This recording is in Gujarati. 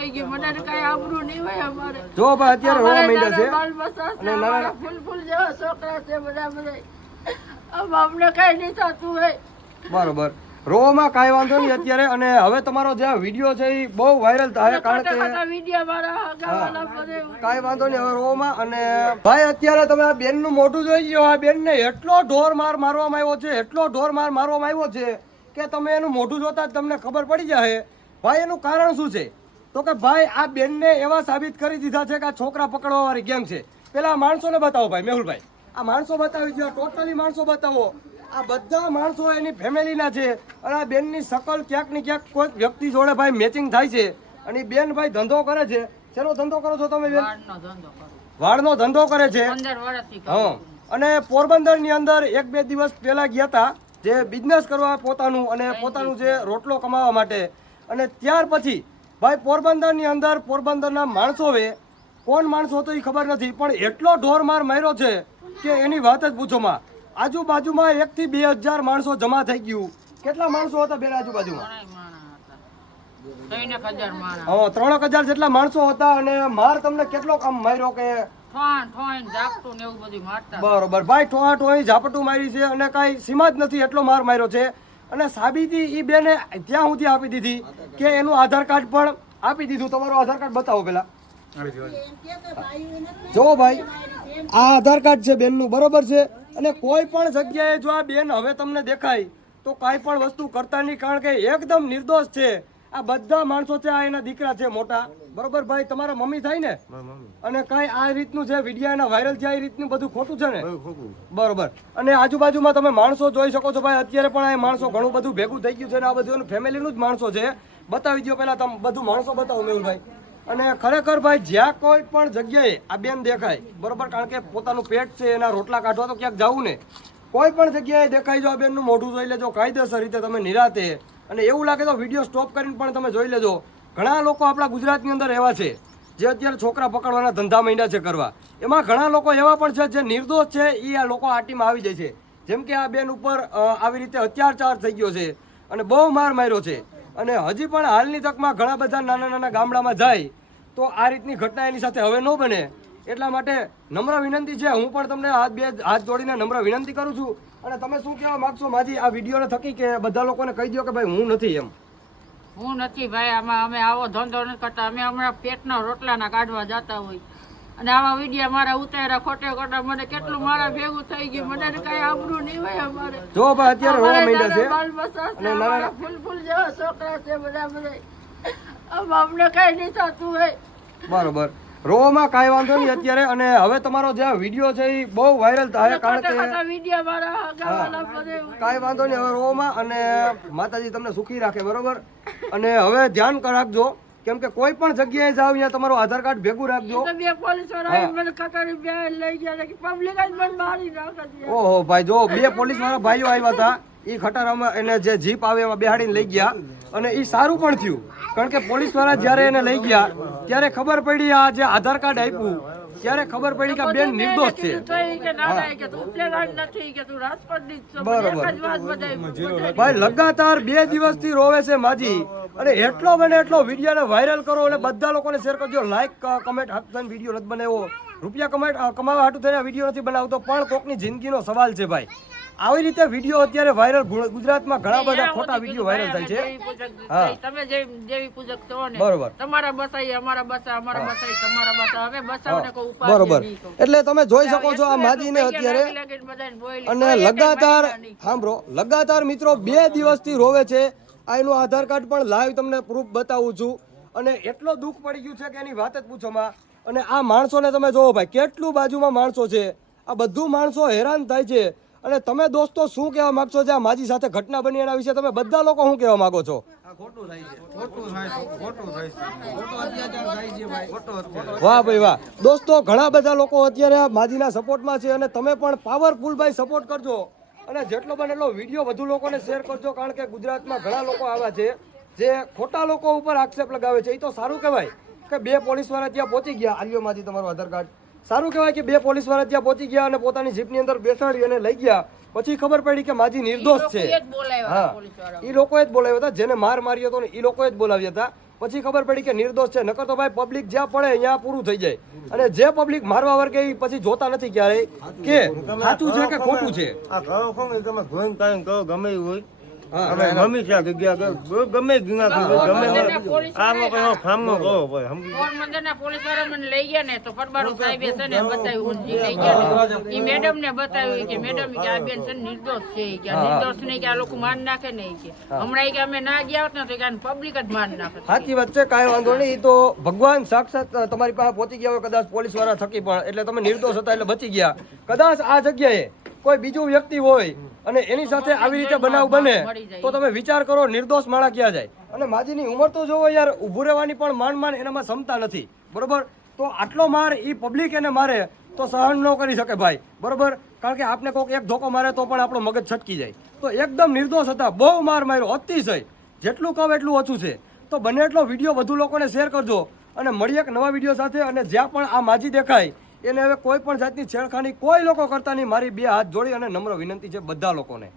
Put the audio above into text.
થઈ ગયું, મને કઈ આબરૂ નહીં હોય અમારે. જો ભાઈ અત્યારે રોવા માંડ્યા છે બાલ બચ્ચા છે, અને અમારા ફૂલ જેવા છોકરા છે બધા. અમને કઈ નહીં થતું હોય. બરોબર, રોવામાં કાંઈ વાંધો નહીં અત્યારે. અને હવે તમારો જે વિડીયો છે એ બહુ વાયરલ થાય, કારણ કે વિડીયો મારા હગાવાલા બધે કાંઈ વાંધો નહીં હવે રોવામાં. અને ભાઈ અત્યારે તમે આ બેનનું મોઢું જોઈ લો, આ બેનને એટલો ઢોર માર મારવામાં આવ્યો છે, એટલો ઢોર માર મારવામાં આવ્યો છે કે તમે એનું મોઢું જોતા જ તમને ખબર પડી જાય. ભાઈ એનું કારણ શું છે? તો કે ભાઈ આ બેનને એવા સાબિત કરી દીધા છે કે આ છોકરા પકડવા વાળી ગેમ છે. પેલા માણસોને બતાવો ભાઈ, મેહુલભાઈ આ માણસો બતાવી દો, ટોટલી માણસો બતાવો. આ બધા માણસો એની ફેમિલીના છે અને આ બેનની શકલ ક્યાંક ને ક્યાંક કોઈક વ્યક્તિ જોડે ભાઈ મેચિંગ થાય છે. અને બેન ભાઈ ધંધો કરે છે. શેનો ધંધો કરો છો તમે બેન? વાળનો ધંધો કરે છે. હા, અને પોરબંદરની અંદર 1-2 દિવસ પહેલા ગયા હતા જે બિઝનેસ કરવા પોતાનું, અને પોતાનું જે રોટલો કમાવા માટે. અને ત્યાર પછી ભાઈ પોરબંદરની અંદર પોરબંદરના માણસોએ, કોણ માણસો હતો એ ખબર નથી, પણ એટલો ઢોર માર માર્યો છે કે એની વાત જ પૂછોમાં. આજુબાજુમાં 1 થી 2000 માણસો જમા થઈ ગયું. કેટલા માણસો હતા બેન આજુબાજુમાં? 3,000 જેટલા માણસો હતા. અને માર તમને કેટલો કામ માર્યો કે? બરોબર ભાઈ, ઠોહા ઠોહી ઝાપટું મારી છે અને કઈ સીમા જ નથી, એટલો માર માર્યો છે. અને સાબિતી ઈ બેને ત્યાં સુધી આપી દીધી કે એનું આધાર કાર્ડ પણ આપી દીધું. તમારું આધાર કાર્ડ બતાવો પેલા. જો ભાઈ આ આધાર કાર્ડ છે બેનનું, બરોબર છે. અને કોઈ પણ જગ્યાએ જો આ બેન હવે તમને દેખાય તો કાંઈ પણ વસ્તુ કરતા નહીં, કારણ કે એકદમ નિર્દોષ છે. આ બધા માણસો છે, આ એના દીકરા છે મોટા, બરોબર ભાઈ? તમારા મમ્મી થાય ને? અને કાંઈ આ રીતનું જે વિડીયો એના વાયરલ થયા એ રીતનું બધું ખોટું છે ને? બરોબર. અને આજુબાજુમાં તમે માણસો જોઈ શકો છો ભાઈ, અત્યારે પણ આ માણસો ઘણું બધું ભેગું થઈ ગયું છે. ને આ બધું ફેમિલીનું જ માણસો છે. બતાવી દો પેલા તમે બધું માણસો બતાવો મેહુલભાઈ. અને ખરેખર ભાઈ જ્યાં કોઈ પણ જગ્યાએ આ બેન દેખાય, બરોબર, કારણ કે પોતાનું પેટ છે, એના રોટલા કાઢવા તો ક્યાંક જવું ને, કોઈ પણ જગ્યાએ દેખાય જો આ બેનનું મોઢું જોઈ લેજો કાયદેસર રીતે તમે નિરાતે. અને એવું લાગે તો વિડીયો સ્ટોપ કરીને પણ તમે જોઈ લેજો. ઘણા લોકો આપણા ગુજરાતની અંદર એવા છે જે અત્યારે છોકરા પકડવાના ધંધા માંડ્યા છે કરવા. એમાં ઘણા લોકો એવા પણ છે જે નિર્દોષ છે, એ આ લોકો આ ટીમમાં આવી જાય છે. જેમ કે આ બેન ઉપર આવી રીતે અત્યાચાર થઈ ગયો છે અને બહુ માર માર્યો છે. અને હજી પણ હાલની તકમાં ઘણા બધા નાના નાના ગામડામાં જાય તો આ રીતની ઘટના એની સાથે હવે ન બને. એટલા માટે નમ્ર વિનંતી છે, હું પણ તમને હાથ જોડીને નમ્ર વિનંતી કરું છું. અને તમે શું કહેવા માંગશો માજી આ વિડીયોને થકી, કે બધા લોકોને કહી દો કે ભાઈ હું નથી એમ? હું નથી ભાઈ, આમાં અમે આવો ધંધો નથી કરતા. અમે હમણાં પેટના રોટલાના કાઢવા જતા હોય અને આવા વિડીયો મારા ઉતાર્યા ખોટે ખોટા. મને કેટલું મારા ભેગું થઈ ગયું, મને કઈ આબરૂ નહીં હોય અમારે. જો ભાઈ અત્યારે રોવા માંડ્યા છે. બાલ બચ્ચા છે, અમારા ફૂલ જેવા છોકરા છે બધા. અમને કઈ નહીં થતું હોય. બરોબર, રોવામાં કાંઈ વાંધો નહીં અત્યારે. અને હવે તમારો જે વિડીયો છે એ બહુ વાયરલ થાય, કારણ કે વિડીયો મારા હગાવાલા બધે. કાંઈ વાંધો નહીં હવે રોવામાં. અને માતાજી તમને સુખી રાખે, બરોબર? અને હવે ધ્યાન રાખજો, કેમ કે કોઈ પણ જગ્યાએ જાવ ત્યાં તમારું આધાર કાર્ડ ભેગું રાખજો. બે પોલીસ વાળા મને ખતરી બે લઈ ગયા કે પબ્લિક જ મને મારી નાખે. ઓહો ભાઈ, જો 2 પોલીસ વાળા ભાઈઓ આવ્યા હતા, એ ખટારામાં એને જે જીપ આવે એમાં બેહાડીને લઈ ગયા. અને એ સારું પણ થયું, કારણ કે પોલીસ વાળા જયારે એને લઈ ગયા ત્યારે ખબર પડી, આ જે આધાર કાર્ડ આપ્યું ત્યારે ખબર પડી કે બેન નિર્દોષ છે. બરોબર ભાઈ, લગાતાર 2 દિવસથી રોવે છે માજી. અને એટલો બને એટલો વિડીયોને વાયરલ કરો અને બધા લોકોને શેર કરજો. લાઈક કમેન્ટ હાથ વિડીયો નથી બનાવ્યો, રૂપિયા કમાવા હાટું થઈને વિડીયો નથી બનાવતો, પણ કોકની જિંદગીનો સવાલ છે ભાઈ. આવી રીતે વિડીયો અત્યારે વાયરલ, ગુજરાતમાં ઘણા બધા ખોટા વિડીયો વાયરલ થાય છે. હા, તમે જેવી પૂજક છો ને, બરોબર, તમારા બસાઈ અમારા બસા, અમારા બસાઈ તમારા બસા. હવે બસાવને કોઈ ઉપાય બરોબર. એટલે તમે જોઈ શકો છો આ માજીને અત્યારે. અને લગાતાર સાંભળો, લગાતાર મિત્રો 2 દિવસથી રોવે છે. આ એનું આધાર કાર્ડ પણ લાઈવ તમને પ્રૂફ બતાવું છું. અને એટલો દુઃખ પડી ગયું છે કે એની વાત જ પૂછોમાં. અને આ માણસોને તમે જોવો ભાઈ, કેટલું બાજુમાં માણસો છે. આ બધું માણસો હેરાન થાય છે. અને તમે દોસ્તો શું કહેવા માંગશો જે આ માજી સાથે ઘટના બની એના વિશે? તમે બધા લોકો શું કહેવા માંગો છો? વાહ ભાઈ વાહ. દોસ્તો ઘણા બધા લોકો અત્યારે આ માજીના સપોર્ટમાં છે. અને તમે પણ પાવરફુલ ભાઈ સપોર્ટ કરજો. અને જેટલો બને એટલો વિડીયો વધુ લોકોને શેર કરજો, કારણ કે ગુજરાતમાં ઘણા લોકો આવા છે જે ખોટા લોકો ઉપર આક્ષેપ લગાવે છે. એ તો સારું કહેવાય કે 2 પોલીસ વાળા ત્યાં પહોંચી ગયા. આલ્યો માજી તમારું આધાર કાર્ડ. સારું કહેવાય કે 2 પોલીસ વાળા ત્યાં પહોંચી ગયા અને પોતાની જીપની અંદર બેસાડી અને લઈ ગયા. પછી ખબર પડી કે માજી નિર્દોષ છે. હા, એ લોકોએ જ બોલાવ્યા હતા, જેને માર માર્યો હતો ને એ લોકોએ જ બોલાવ્યા હતા. પછી ખબર પડી કે નિર્દોષ છે. નકર તો ભાઈ પબ્લિક જ્યાં પડે ત્યાં પૂરું થઈ જાય. અને જે પબ્લિક મારવા વર્ગે ઈ પછી જોતા નથી ક્યારેય કે સાચું છે કે ખોટું છે. આ કરો છો ને તમે જોઈને કાંઈ કરો ગમે એવું હોય હા, અમે ગમે છે આ જગ્યા ગમે જૂના ગમે પોલીસ આ લોકો સામનો કરો ભાઈ સમજી પોરબંદરના પોલીસ વાળા મને લઈ ગયા ને તો પરબારો સાહેબે છે ને બતાવ્યું ઊંઝી લઈ ગયા ને ઈ મેડમ ને બતાવ્યું કે મેડમ કે આ બેન છે ને નિર્દોષ છે કે આ નિર્દોષ નહીં કે આ લોકો માર નાખે નહીં કે હમણાં કે અમે ના ગયા હોત ને તો કે પબ્લિક જ માર નાખે. સાચી વાત છે, કાંઈ વાંધો નહીં. ઈ તો ભગવાન સાક્ષાત તમારી પાસે પહોંચી ગયા હોય કદાચ પોલીસ વાળા થકી પણ, એટલે તમે નિર્દોષ હતા એટલે બચી ગયા. કદાચ આ જગ્યાએ કોઈ બીજું વ્યક્તિ હોય અને એની સાથે આવી રીતે બનાવ બને તો તમે વિચાર કરો નિર્દોષ માણસ ક્યાં જાય. અને માજીની ઉંમર તો જોવો યાર, ઊભું રહેવાની પણ માંડ એનામાં ક્ષમતા નથી. બરોબર, તો આટલો માર ઈ પબ્લિક એને મારે તો સહન ન કરી શકે ભાઈ. બરોબર, કારણ કે આપણે કોઈક એક ધોકો મારે તો પણ આપણો મગજ છટકી જાય. તો એકદમ નિર્દોષ હતા, બહુ માર માર્યો અતિશય. જેટલું કહો એટલું ઓછું છે. તો બને એટલો વિડીયો વધુ લોકોને શેર કરજો અને મળીએ એક નવા વિડીયો સાથે. અને જ્યાં પણ આ માજી દેખાય એને હવે કોઈ પણ જાતની છેડખાની કોઈ લોકો કરતા નહીં. મારી બે હાથ જોડી અને નમ્ર વિનંતી છે બધા લોકોને.